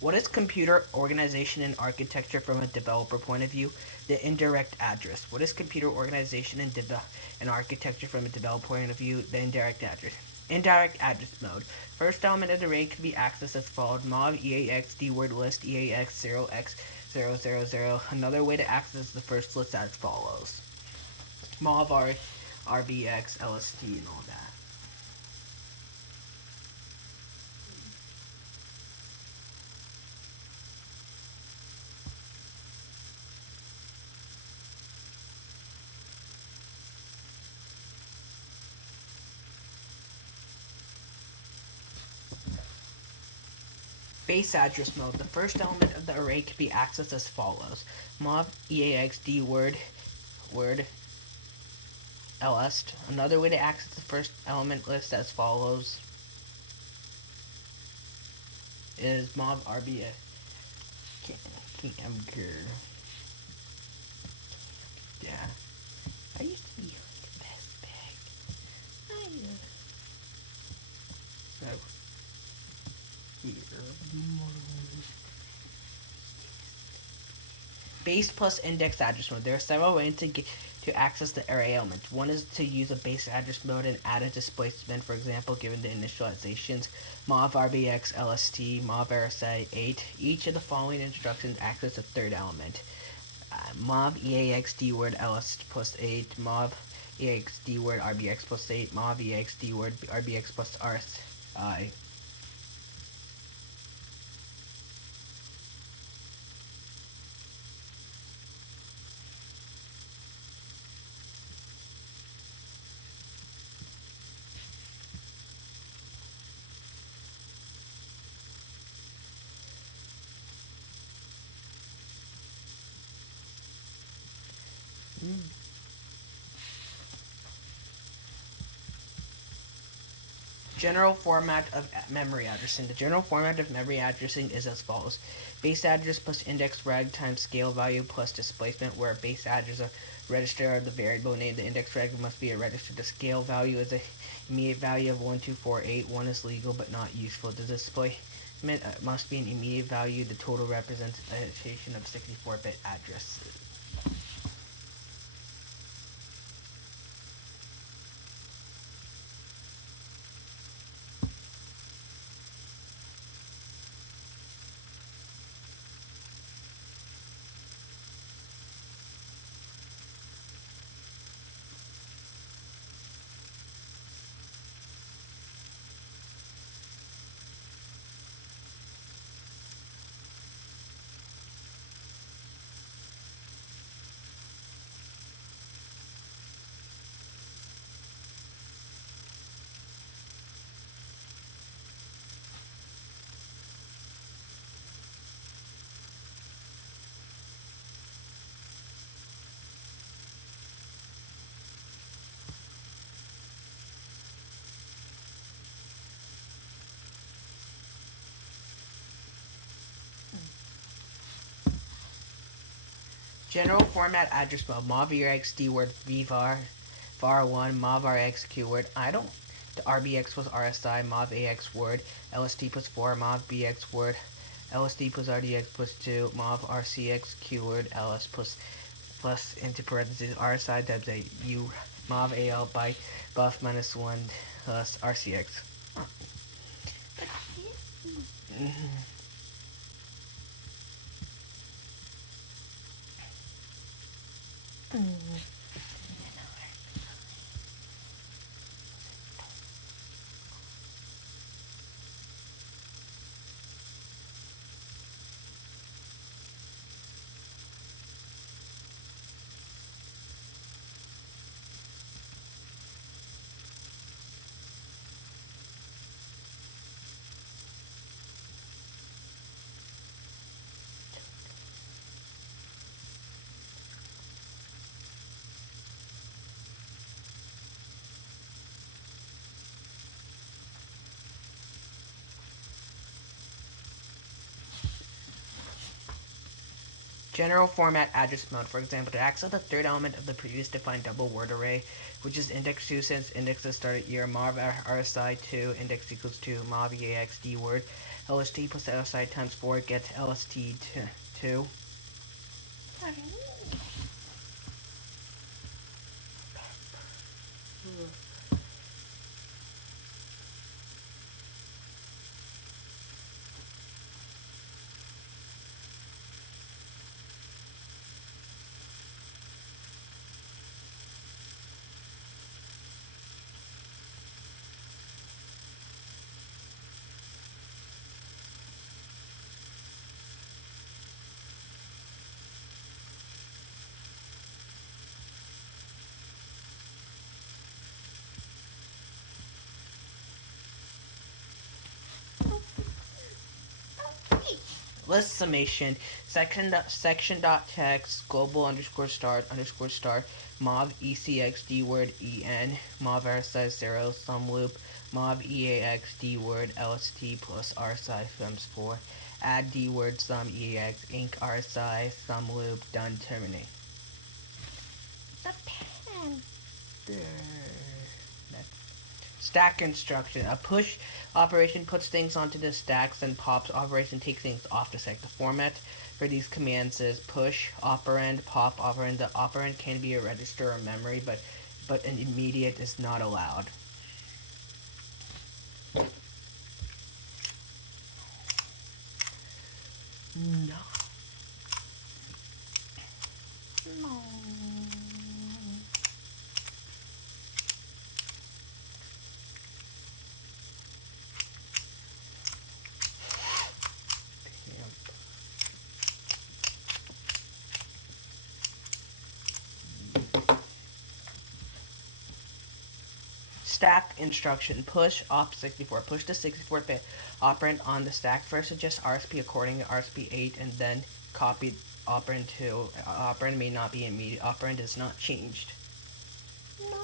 What is computer organization and architecture from a developer point of view? The indirect address. What is computer organization and architecture from a developer point of view? The indirect address. Indirect address mode. First element of the array can be accessed as followed: mov eax dword list eax 0x000. Another way to access the first list as follows: mov rbx lst and all that. Base address mode. The first element of the array can be accessed as follows: mov eax word lst. Another way to access the first element list as follows is mov rbx. I'm good. Yeah. I used to be like the best bag. So base plus index address mode. There are several ways to access the array element. One is to use a base address mode and add a displacement, for example, given the initializations: mov rbx lst, mov rsi 8. Each of the following instructions access a third element: mov eax dword lst plus 8, mov eax dword rbx plus 8, mov eax dword rbx plus rsi. General format of memory addressing. The general format of memory addressing is as follows: base address plus index reg times scale value plus displacement, where base address is a register of the variable name. The index reg must be a register. The scale value is a immediate value of 1248. One is legal but not useful. The displacement must be an immediate value. The total representation of 64-bit addresses. General format address mode: mov rx dword var1, mov rx keyword. I don't. The rbx plus rsi, mov ax word, lst plus 4, mov bx word, lst plus rdx plus 2, mov rcx keyword, ls plus into parentheses rsi times a u, mov al by buff minus 1 plus rcx. General format address mode. For example, to access the third element of the previous defined double word array, which is index 2 since indexes start at year, mov rsi 2 index equals 2, mov eax dword LST plus LSI times 4 gets LST to 2. List summation. Section dot text global underscore start underscore star mov ECX D word EN mov RSI 0 sum loop mov EAX D word LST plus RSI times 4 add D word sum EAX inc RSI sum loop done terminate. The pen. Stack instruction. A push operation puts things onto the stacks, and pops operation takes things off the stack. The format for these commands is push operand, pop operand. The operand can be a register or memory, but an immediate is not allowed. No. No. Stack instruction. Push op 64. Push the 64-bit operand on the stack. First adjust RSP according to RSP 8 and then copy operand 2. Operand may not be immediate. Operand is not changed. No.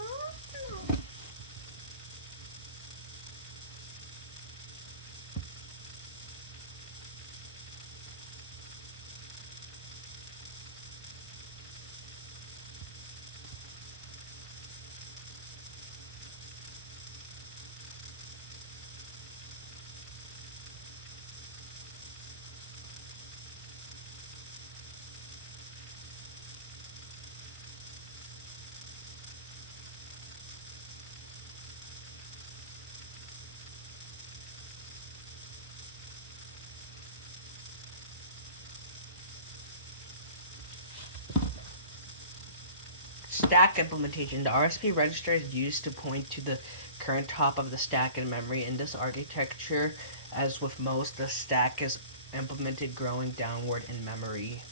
Stack implementation. The RSP register is used to point to the current top of the stack in memory. In this architecture, as with most, the stack is implemented growing downward in memory.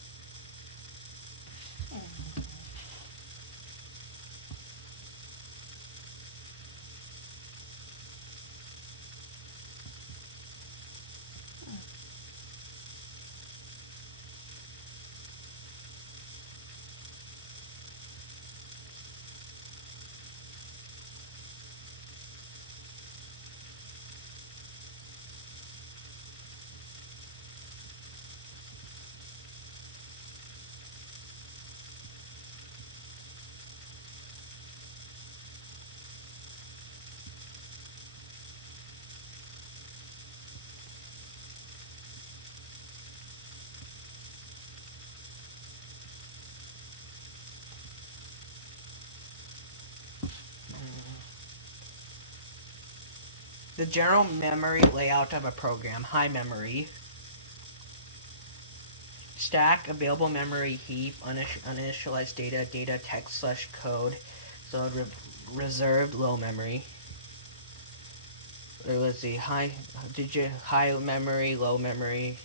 The general memory layout of a program. High memory. Stack, available memory, heap, uninitialized data, data, text / code. So reserved, low memory. Let's see, high memory, low memory.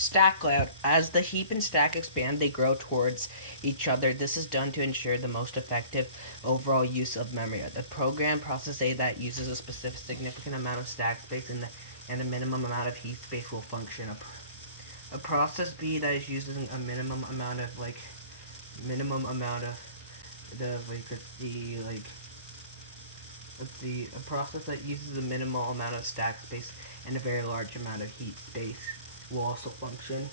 Stack layout. As the heap and stack expand, they grow towards each other. This is done to ensure the most effective overall use of memory. The program process A that uses a specific significant amount of stack space and a minimum amount of heap space will function. A process B that is using a minimum amount of a process that uses a minimal amount of stack space and a very large amount of heap space will also function.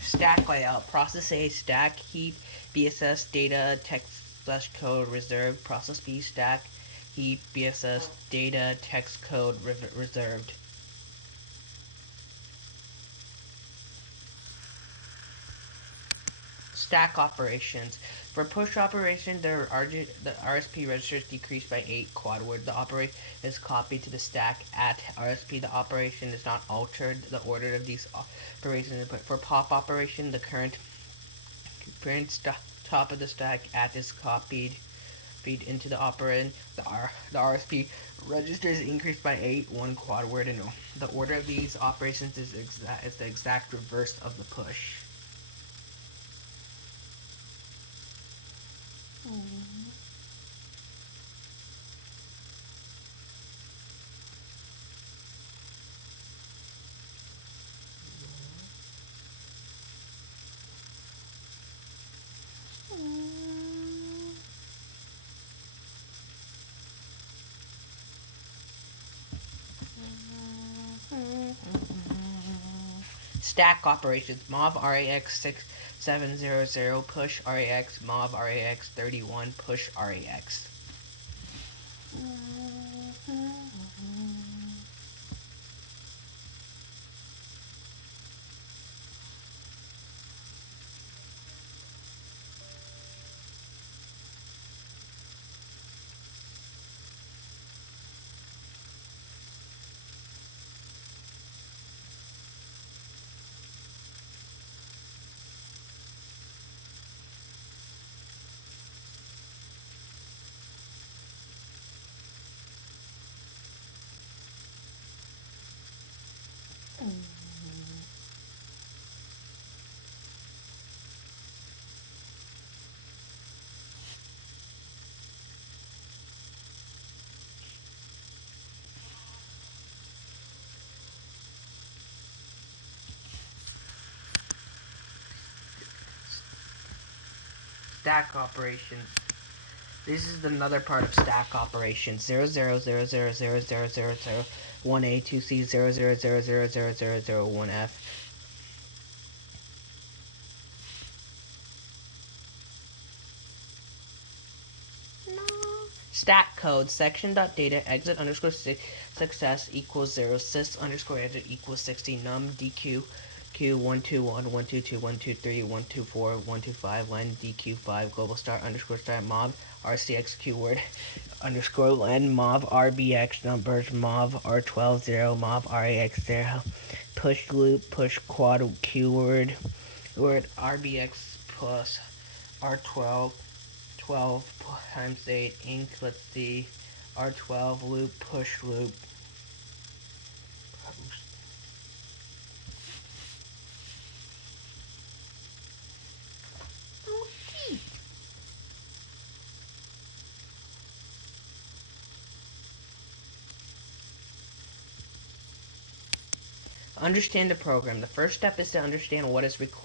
Stack layout. Process A, stack, heap, BSS, data, text/code, reserved. Process B, stack, heap, BSS, data, text, code, reserved. Stack operations. For push operation, the RSP registers decreased by 8 quad word. The operation is copied to the stack at RSP. The operation is not altered. The order of these operations. For pop operation, the current top of the stack at is copied into the operand. The RSP register is increased by 8, 1 quad word, and the order of these operations is the exact reverse of the push. Stack operations. MOV RAX 6700 push RAX, MOV RAX 31 push RAX. Stack operations. This is another part of stack operations. 0000000001A 2C 00000001F. Stack code section.data exit underscore success equals 0 sys underscore exit equals 60 num dq q121 122 123 124 125 len dq5 global start underscore start mob rcx keyword underscore len mov rbx numbers mov r12 0 mov rax 0 push loop push quad keyword word rbx plus r12 12 times 8 inc. Let's see. R12 loop push loop. Understand the program. The first step is to understand what is required.